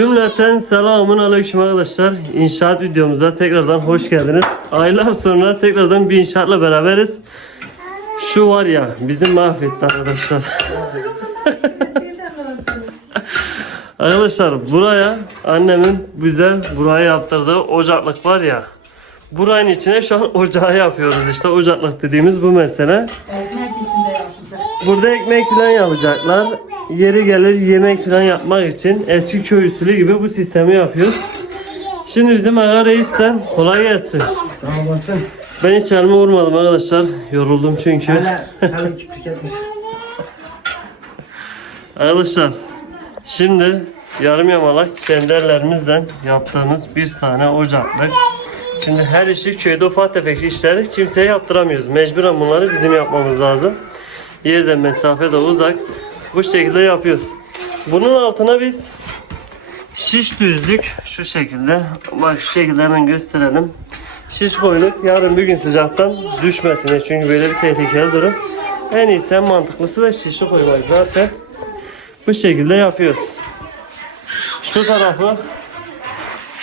Cümleten selamun aleyküm arkadaşlar. İnşaat videomuza tekrardan hoş geldiniz. Aylar sonra tekrardan bir inşaatla beraberiz. Şu var ya bizim mahvetti arkadaşlar. arkadaşlar buraya annemin bize buraya yaptırdığı ocaklık var ya. Buranın içine şu an ocağı yapıyoruz işte ocaklık dediğimiz bu mesele. Burada ekmek falan yapacaklar. Yeri gelir yemek falan yapmak için eski köy usulü gibi bu sistemi yapıyoruz. Şimdi bizim Aga Reis'ten kolay gelsin. Sağ olasın. Ben hiç elime vurmadım arkadaşlar. Yoruldum çünkü. Hala, hala. Arkadaşlar şimdi yarım yamalak kendi ellerimizden yaptığımız bir tane ocaklık. Şimdi her işi köyde ufak tefek işleri kimseye yaptıramıyoruz. Mecburen bunları bizim yapmamız lazım. Yerden mesafe de uzak. Bu şekilde yapıyoruz. Bunun altına biz şiş düzdük. Şu şekilde. Bak şu şekilde hemen gösterelim. Şiş koyduk. Yarın bir gün sıcaktan düşmesine. Çünkü böyle bir tehlikeli durum. En iyisi en mantıklısı da şişi koymak zaten. Bu şekilde yapıyoruz. Şu tarafı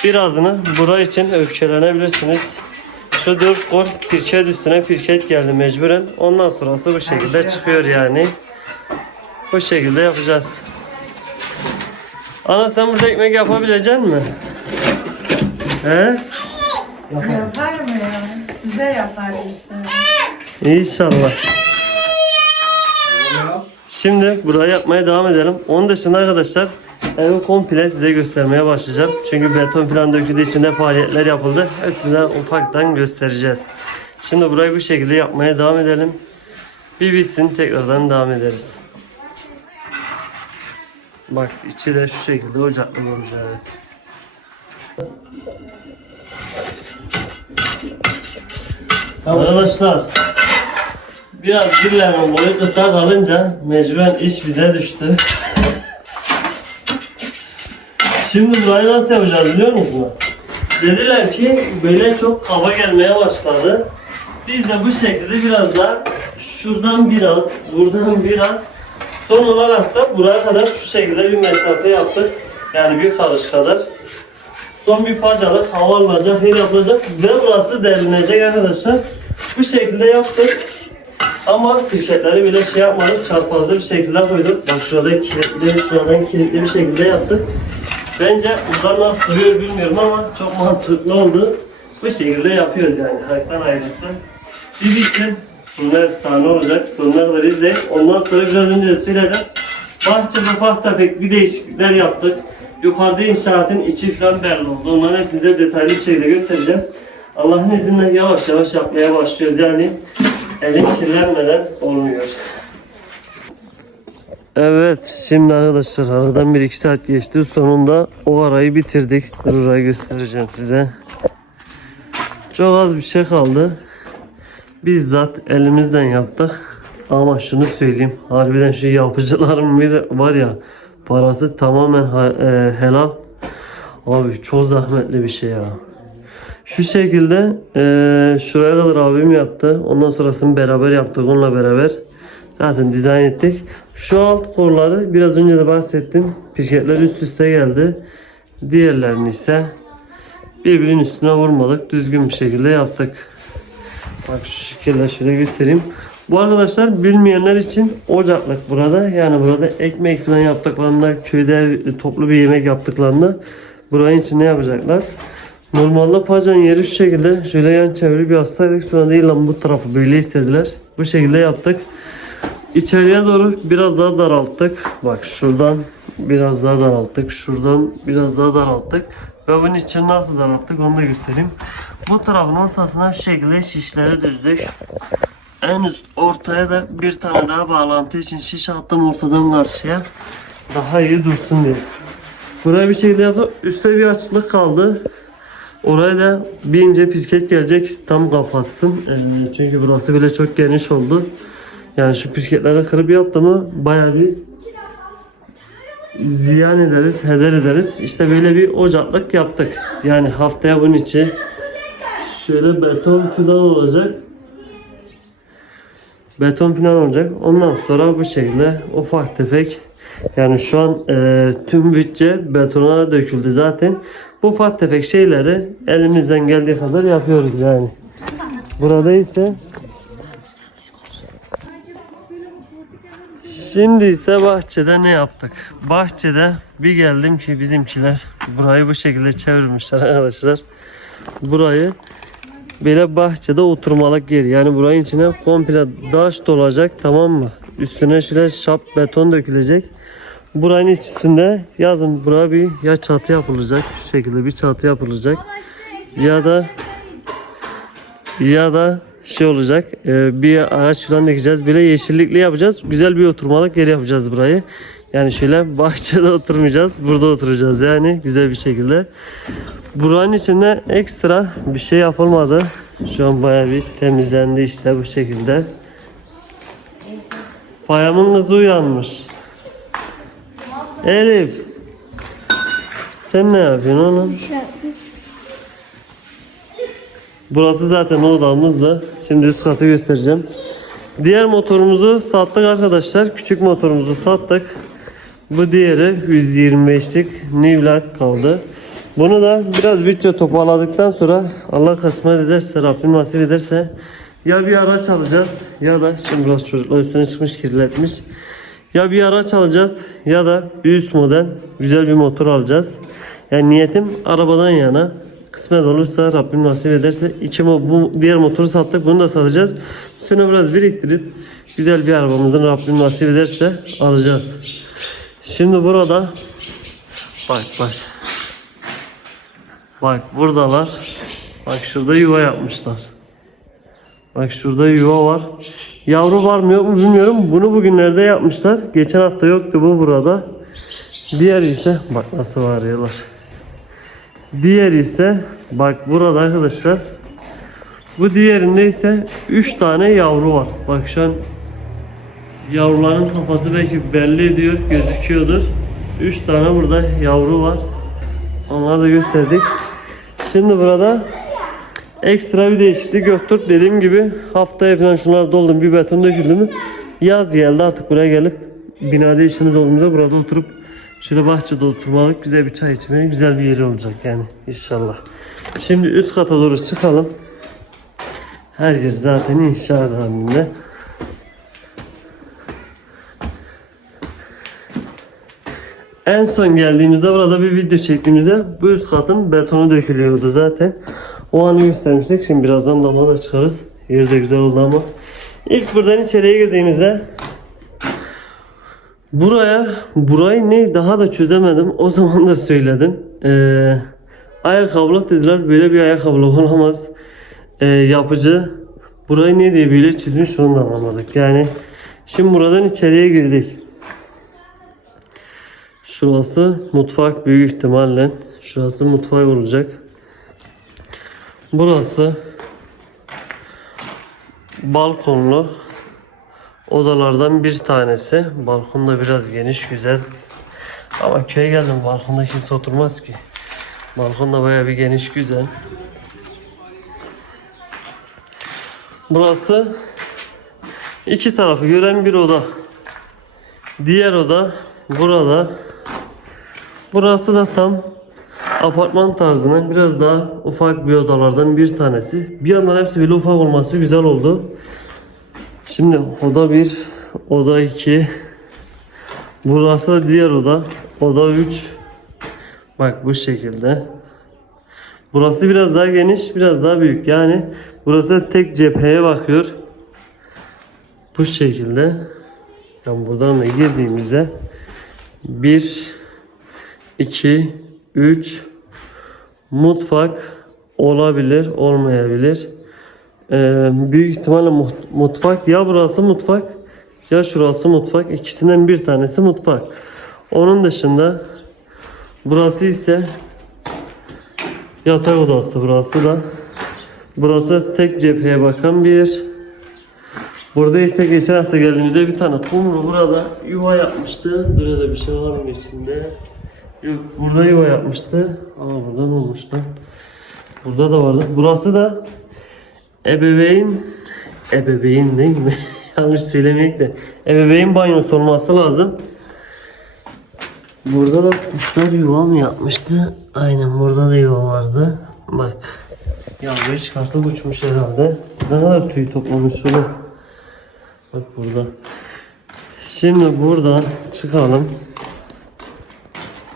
birazını buraya için öfkelenebilirsiniz. Şu dört kol pirket üstüne pirket geldi mecburen. Ondan sonrası bu şekilde çıkıyor yani. Bu şekilde yapacağız. Ana sen burada ekmek yapabilecek misin? He? Yapar mı ya? Size yapar işte. İnşallah. Şimdi burayı yapmaya devam edelim. Onun dışında arkadaşlar evi komple size göstermeye başlayacağım. Çünkü beton falan döküldüğü içinde faaliyetler yapıldı. Size ufaktan göstereceğiz. Şimdi burayı bu şekilde yapmaya devam edelim. Bir bitsin tekrardan devam ederiz. Bak içi de şu şekilde ocaklı olmuş yani. Arkadaşlar biraz birilerinin boyu kısa kalınca mecburen iş bize düştü. Şimdi burayı nasıl yapacağız biliyor musunuz? Dediler ki böyle çok kaba gelmeye başladı. Biz de bu şekilde biraz daha şuradan biraz, buradan biraz son olarak da buraya kadar şu şekilde bir mesafe yaptık. Yani bir karış kadar. Son bir parçalık hava alınacak, yer yapılacak ve burası derinecek arkadaşlar. Bu şekilde yaptık. Ama pirketleri bile şey yapmadık, çarpazlı bir şekilde koyduk. Bak şurada kilitli, şuradan kilitli bir şekilde yaptık. Bence buradan nasıl duruyor bilmiyorum ama çok mantıklı oldu. Bu şekilde yapıyoruz yani. Halktan ayrısı. Bir bitsin. Bunlar efsane olacak. Sonları izleyin. Ondan sonra biraz önce de söyledim. Bahçede ufak tefek bir değişiklikler yaptık. Yukarıda inşaatın içi falan belli oldu. Onları hepinize detaylı bir şekilde göstereceğim. Allah'ın izniyle yavaş yavaş yapmaya başlıyoruz. Yani elin kirlenmeden olmuyor. Evet şimdi arkadaşlar aradan 1-2 saat geçti. Sonunda o arayı bitirdik. Dur orayı göstereceğim size. Çok az bir şey kaldı. Bizzat elimizden yaptık. Ama şunu söyleyeyim. Harbiden şu yapıcıların bir var ya parası tamamen e, helal. Abi çok zahmetli bir şey ya. Şu şekilde e, şuraya kadar abim yaptı. Ondan sonrasını beraber yaptık onunla beraber. Zaten dizayn ettik. Şu alt kolları biraz önce de bahsettim. Pirketler üst üste geldi. Diğerlerini ise birbirinin üstüne vurmadık. Düzgün bir şekilde yaptık. Bak şu şekilde şöyle göstereyim. Bu arkadaşlar bilmeyenler için ocaklık burada. Yani burada ekmek falan yaptıklarında köyde toplu bir yemek yaptıklarında burayın içinde yapacaklar. Normalde pacan yeri şu şekilde şöyle yan çevirip yapsaydık sonra değil lan bu tarafı böyle istediler. Bu şekilde yaptık. İçeriye doğru biraz daha daralttık. Bak şuradan biraz daha daralttık. Şuradan biraz daha daralttık. Ve bunun için nasıl daralttık onu da göstereyim. Bu tarafın ortasına şu şekilde şişleri düzdük. En üst ortaya da bir tane daha bağlantı için şiş attım ortadan karşıya. Daha iyi dursun diye. Buraya bir şekilde yaptık. Üste bir açıklık kaldı. Oraya da bir ince pirket gelecek tam kapatsın. Ee, çünkü burası bile çok geniş oldu. Yani şu pirketleri kırıp yaptı mı baya bir ziyan ederiz, heder ederiz. İşte böyle bir ocaklık yaptık. Yani haftaya bunun içi şöyle beton filan olacak. Beton filan olacak. Ondan sonra bu şekilde ufak tefek Yani şu an e, tüm bütçe betona döküldü zaten. Bu ufak tefek şeyleri elimizden geldiği kadar yapıyoruz yani. Burada ise Şimdi ise bahçede ne yaptık? Bahçede bir geldim ki bizimkiler burayı bu şekilde çevirmişler arkadaşlar. Burayı böyle bahçede oturmalık yer. Yani burayın içine komple taş dolacak tamam mı? Üstüne şöyle şap beton dökülecek. Buranın üstünde yazın buraya bir ya çatı yapılacak şu şekilde bir çatı yapılacak ya da ya da şey olacak. E, bir ağaç falan dikeceğiz. Böyle yeşillikli yapacağız. Güzel bir oturmalık yer yapacağız burayı. Yani şöyle bahçede oturmayacağız. Burada oturacağız yani güzel bir şekilde. Buranın içinde ekstra bir şey yapılmadı. Şu an baya bir temizlendi işte bu şekilde. Payamın kızı uyanmış. Elif. Sen ne yapıyorsun oğlum? Burası zaten odamızdı. Şimdi üst katı göstereceğim. Diğer motorumuzu sattık arkadaşlar. Küçük motorumuzu sattık. Bu diğeri 125'lik Nivlat kaldı. Bunu da biraz bütçe toparladıktan sonra Allah kısmet ederse Rabbim nasip ederse ya bir araç alacağız ya da şimdi biraz çocuklar üstüne çıkmış kirletmiş. Ya bir araç alacağız ya da üst model güzel bir motor alacağız. Yani niyetim arabadan yana. Kısmet olursa Rabbim nasip ederse iki bu diğer motoru sattık bunu da satacağız. Üstüne biraz biriktirip güzel bir arabamızın Rabbim nasip ederse alacağız. Şimdi burada bak bak. Bak buradalar. Bak şurada yuva yapmışlar. Bak şurada yuva var. Yavru var mı yok mu bilmiyorum. Bunu bugünlerde yapmışlar. Geçen hafta yoktu bu burada. Diğer ise bak nasıl varıyorlar. Diğer ise bak burada arkadaşlar. Bu diğerinde ise 3 tane yavru var. Bak şu an yavruların kafası belki belli ediyor, gözüküyordur. 3 tane burada yavru var. Onları da gösterdik. Şimdi burada ekstra bir değişiklik yoktur. Dediğim gibi haftaya falan şunlar doldum bir beton döküldü mü yaz geldi artık buraya gelip binada işimiz olduğumuzda burada oturup şöyle bahçede oturmalık güzel bir çay içmeye güzel bir yeri olacak yani inşallah. Şimdi üst kata doğru çıkalım. Her yer zaten inşaat halinde. En son geldiğimizde burada bir video çektiğimizde bu üst katın betonu dökülüyordu zaten. O anı göstermiştik. Şimdi birazdan damla da çıkarız. Yer de güzel oldu ama. İlk buradan içeriye girdiğimizde buraya burayı ne daha da çözemedim. O zaman da söyledim. Ee, ayakkabılık dediler. Böyle bir ayakkabılık olamaz. Ee, yapıcı burayı ne diye böyle çizmiş onu da anlamadık. Yani şimdi buradan içeriye girdik. Şurası mutfak büyük ihtimalle. Şurası mutfak olacak. Burası balkonlu odalardan bir tanesi. Balkon da biraz geniş güzel. Ama köye geldim balkonda kimse oturmaz ki. Balkon da baya bir geniş güzel. Burası iki tarafı gören bir oda. Diğer oda burada. Burası da tam apartman tarzının biraz daha ufak bir odalardan bir tanesi. Bir yandan hepsi böyle ufak olması güzel oldu. Şimdi oda 1, oda 2. Burası diğer oda. Oda 3. Bak bu şekilde. Burası biraz daha geniş, biraz daha büyük. Yani burası tek cepheye bakıyor. Bu şekilde. Yani buradan da girdiğimizde 1 2 3 mutfak olabilir, olmayabilir. Ee, büyük ihtimalle mu- mutfak ya burası mutfak ya şurası mutfak. İkisinden bir tanesi mutfak. Onun dışında burası ise yatak odası burası da. Burası tek cepheye bakan bir. Burada ise geçen hafta geldiğimizde bir tane kumru burada yuva yapmıştı. Burada bir şey var mı içinde? Yok burada yuva yapmıştı. Ama burada ne olmuştu? Burada da vardı. Burası da ebeveyn ebeveyn değil mi? Yanlış söylemeyek de ebeveyn banyosu olması lazım. Burada da kuşlar yuva mı yapmıştı? Aynen burada da yuva vardı. Bak. Yavruyu çıkartıp uçmuş herhalde. Ne kadar tüy toplamış şunu. Bak burada. Şimdi buradan çıkalım.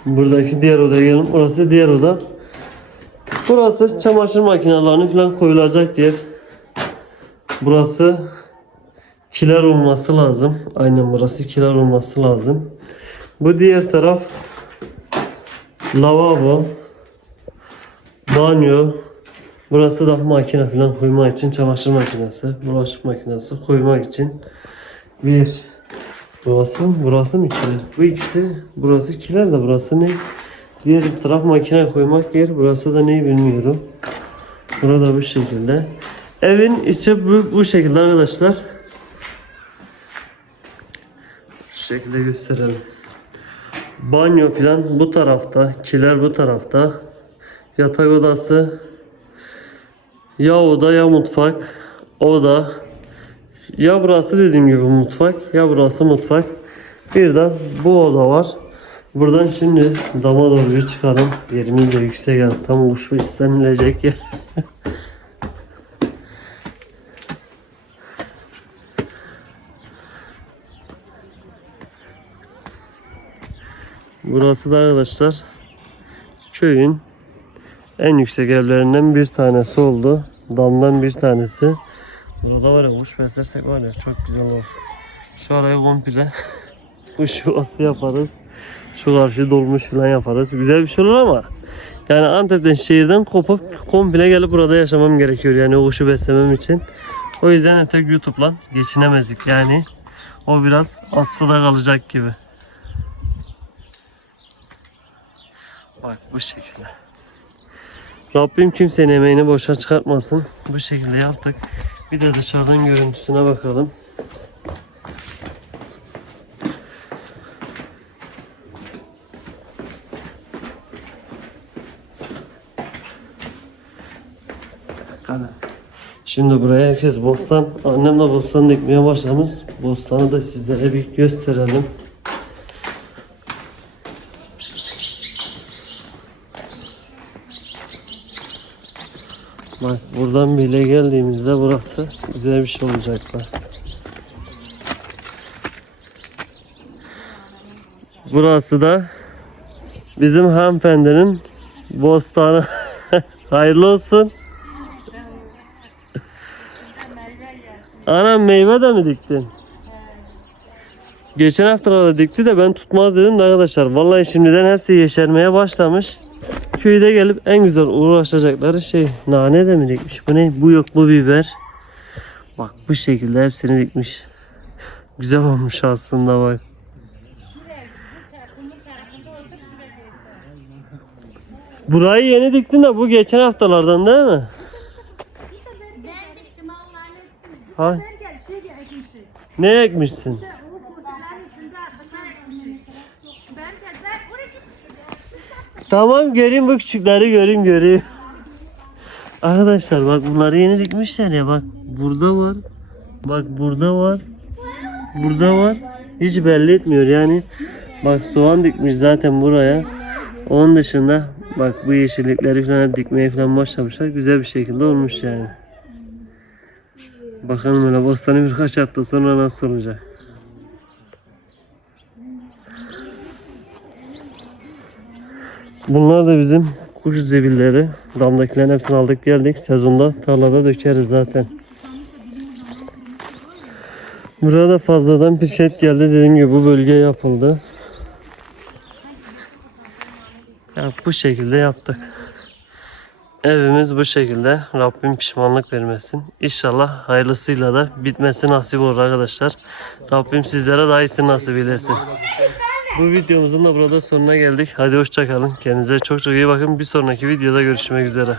Buradaki diğer odaya gelelim. Burası diğer oda. Burası çamaşır makinelerinin falan koyulacak yer. Burası kiler olması lazım. Aynen burası kiler olması lazım. Bu diğer taraf lavabo, banyo. Burası da makine falan koymak için çamaşır makinesi, bulaşık makinesi koymak için bir burası burası mı kiler? Bu ikisi burası kiler de burası ne? Diğer taraf makine koymak yer. Burası da ne bilmiyorum. Burada bu şekilde. Evin içi bu, bu şekilde arkadaşlar. Şu şekilde gösterelim. Banyo filan bu tarafta. Kiler bu tarafta. Yatak odası. Ya oda ya mutfak. Oda. Ya burası dediğim gibi mutfak ya burası mutfak. Bir de bu oda var. Buradan şimdi dama doğru çıkalım. Yerimiz de yüksek yani tam uçu istenilecek yer. Burası da arkadaşlar köyün en yüksek evlerinden bir tanesi oldu. Damdan bir tanesi. Burada var ya kuş beslersek var ya çok güzel olur. Şu arayı komple kuş yuvası yaparız. Şu karşı dolmuş falan yaparız. Güzel bir şey olur ama yani Antep'ten şehirden kopup komple gelip burada yaşamam gerekiyor yani o kuşu beslemem için. O yüzden de tek YouTube'la geçinemezdik yani. O biraz asfada kalacak gibi. Bak bu şekilde. Rabbim kimsenin emeğini boşa çıkartmasın. Bu şekilde yaptık. Bir de dışarıdan görüntüsüne bakalım. Şimdi buraya herkes bostan, annemle bostan dikmeye başlamış. Bostanı da sizlere bir gösterelim. Bak buradan bile geldiğimizde burası güzel bir şey olacaklar. Burası da bizim hanımefendinin bostanı. Hayırlı olsun. Anam meyve de mi diktin? Geçen haftalarda dikti de ben tutmaz dedim de arkadaşlar. Vallahi şimdiden hepsi yeşermeye başlamış. Köyde gelip en güzel uğraşacakları şey nane de mi dikmiş? Bu ne? Bu yok bu biber. Bak bu şekilde hepsini dikmiş. Güzel olmuş aslında bak. Burayı yeni diktin de bu geçen haftalardan değil mi? Ha, Gel şey ne ekmişsin? O kurtların içinde bunlar ekmişim. Ben de ben oraya Tamam göreyim bu küçükleri göreyim göreyim. Arkadaşlar bak bunları yeni dikmişler ya bak burada var. Bak burada var. Burada var. Hiç belli etmiyor yani. Bak soğan dikmiş zaten buraya. Onun dışında bak bu yeşillikleri falan hep dikmeye falan başlamışlar. Güzel bir şekilde olmuş yani. Bakalım öyle bostanı birkaç hafta sonra nasıl olacak. Bunlar da bizim kuş zebilleri. Damdakilerin hepsini aldık geldik. Sezonda tarlada dökeriz zaten. Burada fazladan pirket geldi. Dediğim gibi bu bölge yapıldı. Ya bu şekilde yaptık. Evimiz bu şekilde. Rabbim pişmanlık vermesin. İnşallah hayırlısıyla da bitmesi nasip olur arkadaşlar. Rabbim sizlere daha iyisini nasip eylesin. Bu videomuzun da burada sonuna geldik. Hadi hoşçakalın. Kendinize çok çok iyi bakın. Bir sonraki videoda görüşmek üzere.